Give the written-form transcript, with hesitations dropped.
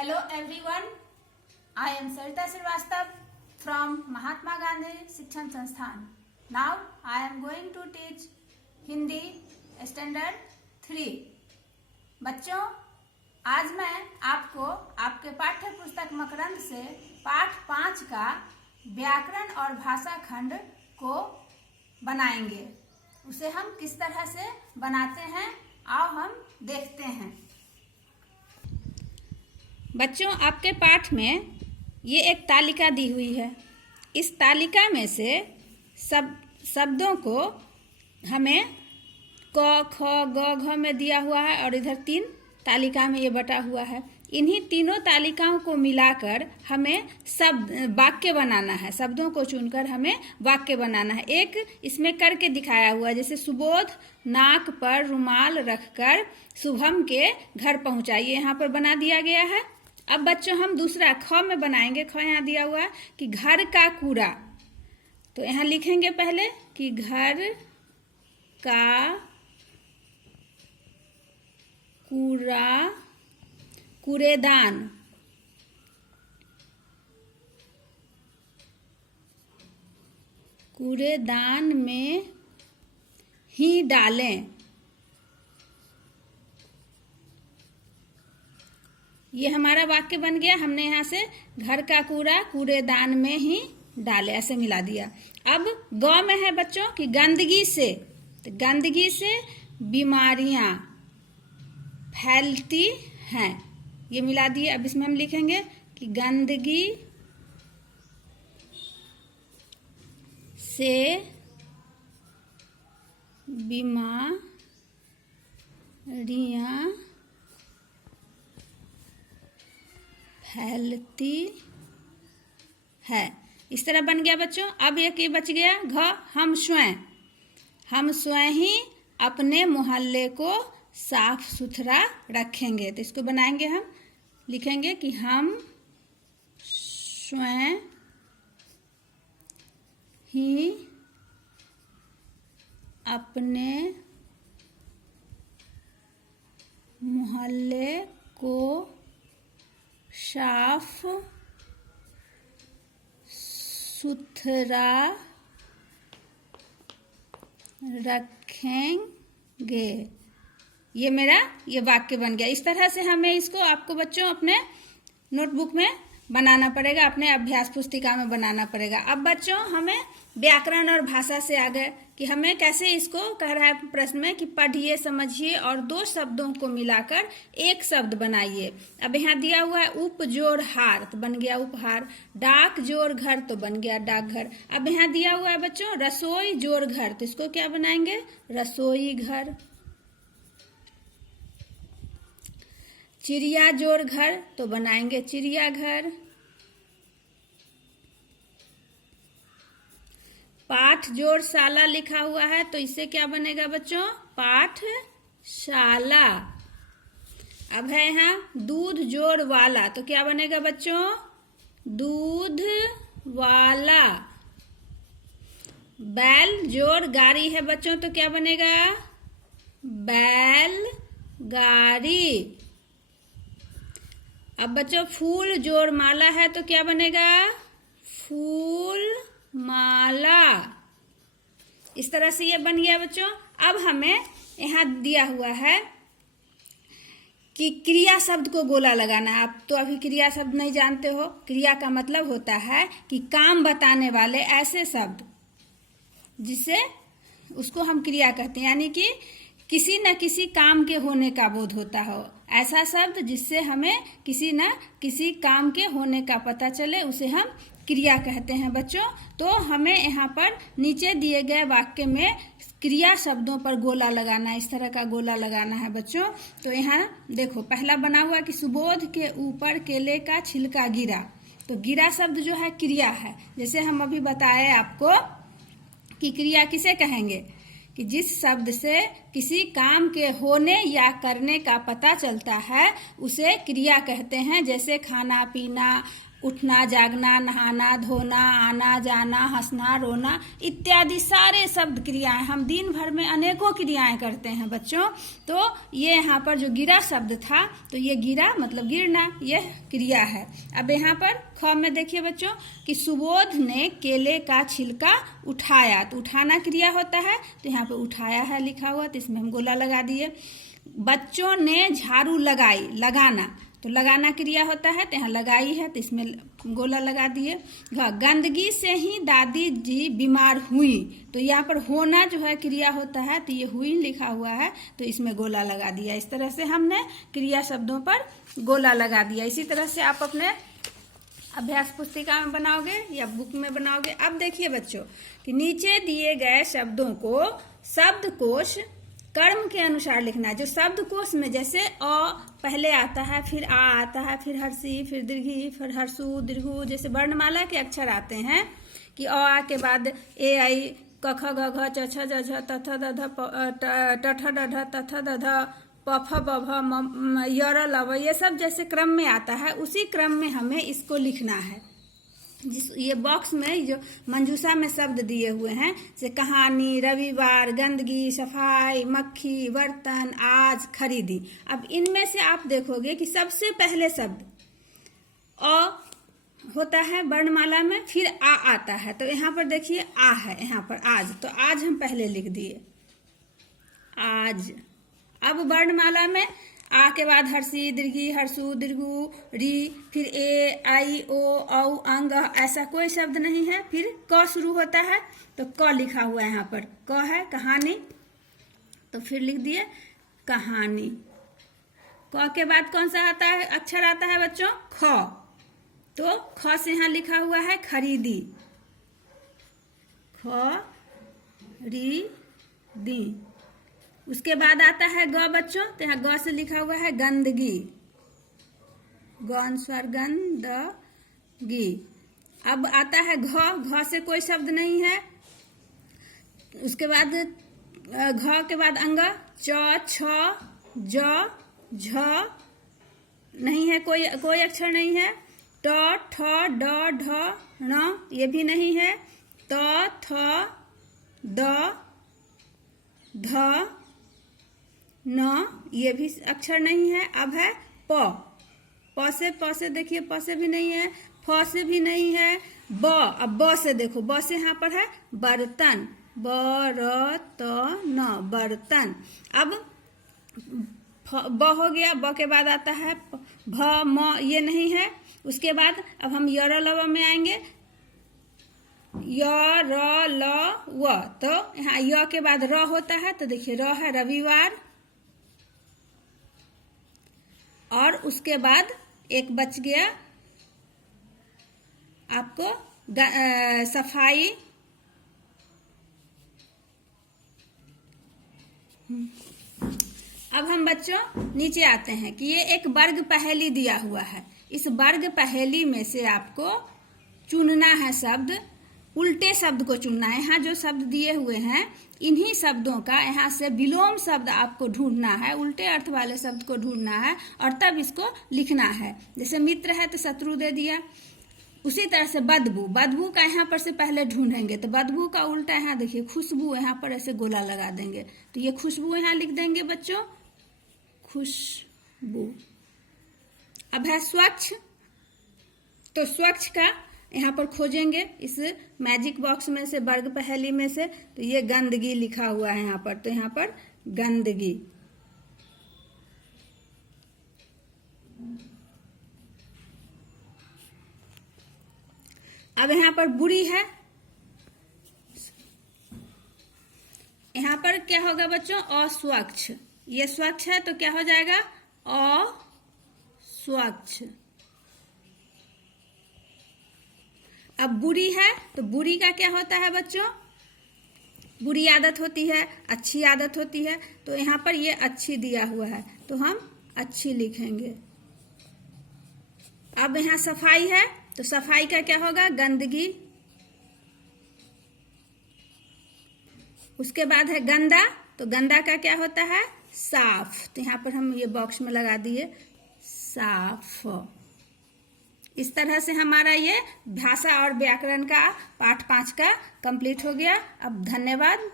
Hello everyone, I am Sarita Srivastava from Mahatma Gandhi Shikshan Sansthan. Now I am going to teach Hindi Standard 3. बच्चों, आज मैं आपको आपके पाठ्य पुस्तक मकरंद से पाठ 5 का व्याकरण और भाषा खंड को बनाएंगे। उसे हम किस तरह से बनाते हैं, आओ हम देखते हैं। बच्चों, आपके पाठ में ये एक तालिका दी हुई है। इस तालिका में से शब्दों को हमें क, ख, ग, घ में दिया हुआ है और इधर 3 तालिका में ये बटा हुआ है। इन्हीं तीनों तालिकाओं को मिलाकर हमें वाक्य बनाना है। शब्दों को चुनकर हमें वाक्य बनाना है। एक इसमें करके दिखाया हुआ है, जैसे सुबोध नाक पर रुमाल रखकर शुभम के घर पहुंचाइए, यहाँ पर बना दिया गया है। अब बच्चों, हम दूसरा ख में बनाएंगे। ख यहाँ दिया हुआ है कि घर का कूड़ा, तो यहाँ लिखेंगे पहले कि घर का कूड़ा, कूड़ेदान, कूड़ेदान में ही डालें। ये हमारा वाक्य बन गया। हमने यहाँ से घर का कूड़ा कूड़ेदान में ही डाले, ऐसे मिला दिया। अब ग में है बच्चों कि गंदगी से, तो गंदगी से बीमारियां फैलती हैं, ये मिला दिए। अब इसमें हम लिखेंगे कि गंदगी से बीमारियां फैलती है। इस तरह बन गया बच्चों। अब एक ये बच गया घ, हम स्वयं ही अपने मोहल्ले को साफ सुथरा रखेंगे। तो इसको बनाएंगे, हम लिखेंगे कि हम स्वयं ही अपने मोहल्ले को साफ सुथरा रखेंगे। ये मेरा ये वाक्य बन गया। इस तरह से हमें इसको आपको बच्चों अपने नोटबुक में बनाना पड़ेगा, अपने अभ्यास पुस्तिका में बनाना पड़ेगा। अब बच्चों, हमें व्याकरण और भाषा से आ गए कि हमें कैसे इसको कह रहा है प्रश्न में कि पढ़िए, समझिए और 2 शब्दों को मिलाकर एक शब्द बनाइए। अब यहाँ दिया हुआ है उप जोड़ हार, तो बन गया उपहार। डाक जोड़ घर, तो बन गया डाकघर। अब यहाँ दिया हुआ है बच्चों रसोई जोड़ घर, तो इसको क्या बनाएंगे, रसोई घर। चिड़िया जोड़ घर, तो बनाएंगे चिड़ियाघर। पाठ जोड़ शाला लिखा हुआ है, तो इससे क्या बनेगा बच्चों, पाठशाला। अब है यहाँ दूध जोड़ वाला, तो क्या बनेगा बच्चों, दूध वाला। बैल जोड़ गाड़ी है बच्चों, तो क्या बनेगा, बैल गाड़ी। अब बच्चों फूल जोड़ माला है, तो क्या बनेगा, फूल माला। इस तरह से ये बन गया बच्चों। अब हमें यहाँ दिया हुआ है कि क्रिया शब्द को गोला लगाना है। आप तो अभी क्रिया शब्द नहीं जानते हो। क्रिया का मतलब होता है कि काम बताने वाले ऐसे शब्द जिससे उसको हम क्रिया कहते हैं, यानी कि किसी न किसी काम के होने का बोध होता हो। ऐसा शब्द जिससे हमें किसी न किसी काम के होने का पता चले, उसे हम क्रिया कहते हैं बच्चों। तो हमें यहाँ पर नीचे दिए गए वाक्य में क्रिया शब्दों पर गोला लगाना है, इस तरह का गोला लगाना है बच्चों। तो यहाँ देखो, पहला बना हुआ कि सुबोध के ऊपर केले का छिलका गिरा, तो गिरा शब्द जो है क्रिया है। जैसे हम अभी बताए आपको कि क्रिया किसे कहेंगे, कि जिस शब्द से किसी काम के होने या करने का पता चलता है उसे क्रिया कहते हैं। जैसे खाना पीना, उठना, जागना, नहाना, धोना, आना जाना, हंसना, रोना इत्यादि सारे शब्द क्रियाएं हम दिन भर में अनेकों क्रियाएं करते हैं बच्चों। तो ये यहाँ पर जो गिरा शब्द था, तो ये गिरा मतलब गिरना, यह क्रिया है। अब यहाँ पर ख में देखिए बच्चों कि सुबोध ने केले का छिलका उठाया, तो उठाना क्रिया होता है, तो यहाँ पे उठाया है लिखा हुआ, तो इसमें हम गोला लगा दिए। बच्चों ने झाड़ू लगाई, लगाना, तो लगाना क्रिया होता है, तो यहाँ लगाई है, तो इसमें गोला लगा दिए। गंदगी से ही दादी जी बीमार हुई, तो यहाँ पर होना जो है क्रिया होता है, तो ये हुई लिखा हुआ है, तो इसमें गोला लगा दिया। इस तरह से हमने क्रिया शब्दों पर गोला लगा दिया। इसी तरह से आप अपने अभ्यास पुस्तिका में बनाओगे या बुक में बनाओगे। अब देखिए बच्चों कि नीचे दिए गए शब्दों को शब्दकोश कर्म के अनुसार लिखना है। जो शब्दकोश में जैसे अ पहले आता है, फिर आ आता है, फिर हर्षी, फिर दीर्घी, फिर हर्षु, दीर्घु, जैसे वर्णमाला के अक्षर आते हैं कि अ आ के बाद ए आई, क ख ग घ च छ ज झ त थ द ध ट ठ ड ढ त थ द ध प फ ब भ म य र ल व, ये सब जैसे क्रम में आता है, उसी क्रम में हमें इसको लिखना है। ये बॉक्स में जो मंजूषा में शब्द दिए हुए हैं, जैसे कहानी, रविवार, गंदगी, सफाई, मक्खी, बर्तन, आज, खरीदी। अब इनमें से आप देखोगे कि सबसे पहले शब्द अ होता है वर्णमाला में, फिर आ आता है, तो यहाँ पर देखिए आ है, यहाँ पर आज, तो आज हम पहले लिख दिए आज। अब वर्णमाला में आ के बाद हर्षी, दीर्घी, हर्षु, दीर्घु, री, फिर ए, आई, ओ, औ, अंग, ऐसा कोई शब्द नहीं है। फिर क शुरू होता है, तो क लिखा हुआ है, यहाँ पर क है कहानी, तो फिर लिख दिए कहानी। क के बाद कौन सा आता है, अक्षर आता है बच्चों, ख, तो ख से यहाँ लिखा हुआ है खरीदी, ख री दी। उसके बाद आता है ग बच्चों, तो यहाँ ग से लिखा हुआ है गंदगी, गौन स्वर गंदगी। अब आता है घ, घ से कोई शब्द नहीं है। उसके बाद घ के बाद अंग, च, छ, ज, झ नहीं है, कोई अक्षर नहीं है। ट, ठ, ड, ढ, ण ये भी नहीं है। त, थ, द, ध, न ये भी अक्षर नहीं है। अब है प, प से देखिए प से भी नहीं है, फ से भी नहीं है। ब, अब ब से देखो, ब से यहाँ पर है बर्तन, ब र त न, बर्तन। अब ब हो गया, ब के बाद आता है भ, म ये नहीं है। उसके बाद अब हम य र ल व में आएंगे, य र ल व, तो यहाँ य के बाद र होता है, तो देखिए र है रविवार, और उसके बाद एक बच गया आपको सफाई। अब हम बच्चों नीचे आते हैं कि ये एक वर्ग पहेली दिया हुआ है। इस वर्ग पहेली में से आपको चुनना है शब्द, उल्टे शब्द को चुनना है। यहाँ जो शब्द दिए हुए हैं, इन्हीं शब्दों का यहाँ से विलोम शब्द आपको ढूंढना है, उल्टे अर्थ वाले शब्द को ढूंढना है, और तब इसको लिखना है। जैसे मित्र है तो शत्रु दे दिया। उसी तरह से बदबू, बदबू का यहाँ पर से पहले ढूंढेंगे, तो बदबू का उल्टा यहाँ देखिए खुशबू, यहाँ पर ऐसे गोला लगा देंगे, तो ये खुशबू यहाँ लिख देंगे बच्चों, खुशबू। अब है स्वच्छ, तो स्वच्छ का यहाँ पर खोजेंगे इस मैजिक बॉक्स में से, वर्ग पहेली में से, तो ये गंदगी लिखा हुआ है यहाँ पर, तो यहाँ पर गंदगी। अब यहाँ पर बुरी है, यहाँ पर क्या होगा बच्चों, अस्वच्छ। ये स्वच्छ है तो क्या हो जाएगा, अस्वच्छ। अब बुरी है, तो बुरी का क्या होता है बच्चों, बुरी आदत होती है, अच्छी आदत होती है, तो यहाँ पर ये अच्छी दिया हुआ है, तो हम अच्छी लिखेंगे। अब यहाँ सफाई है, तो सफाई का क्या होगा, गंदगी। उसके बाद है गंदा, तो गंदा का क्या होता है, साफ। तो यहाँ पर हम ये बॉक्स में लगा दिए साफ। इस तरह से हमारा ये भाषा और व्याकरण का पाठ 5 का कंप्लीट हो गया। अब धन्यवाद।